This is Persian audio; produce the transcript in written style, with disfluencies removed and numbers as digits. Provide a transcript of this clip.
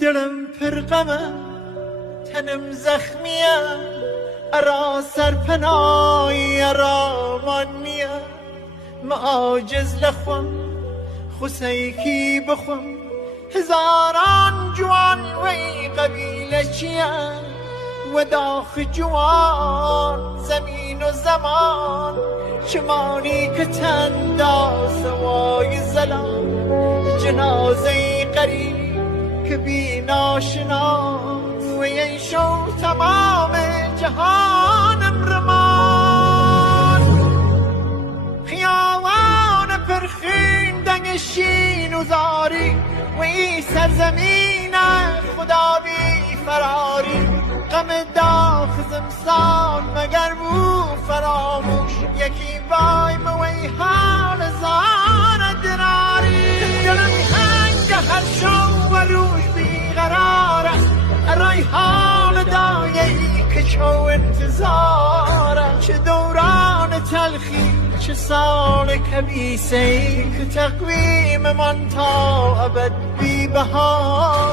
دلم پرغمه تنم زخمیه ارا سرپنای ارا مانیه ما عاجز لخوم خسیکی بخوم هزاران جوان وی قبیله چیه و داخ جوان زمین و زمان چمانی که تندا سوای زلان جنازه قریب که بی ناشناس و این شو تمام جهانم رمان خیابان پرخین دنگ شین و زاری و این سرزمین خدا بی فراری غم داخ زمستان مگر بو فراموش یکی بای موی حال زار دراری دلم هنگ هر شو و روش بیقراره ارای حال دایهی که چو انتظاره چه دوران تلخی چه سال کبیسهی که تقویم من تا ابد بی بهار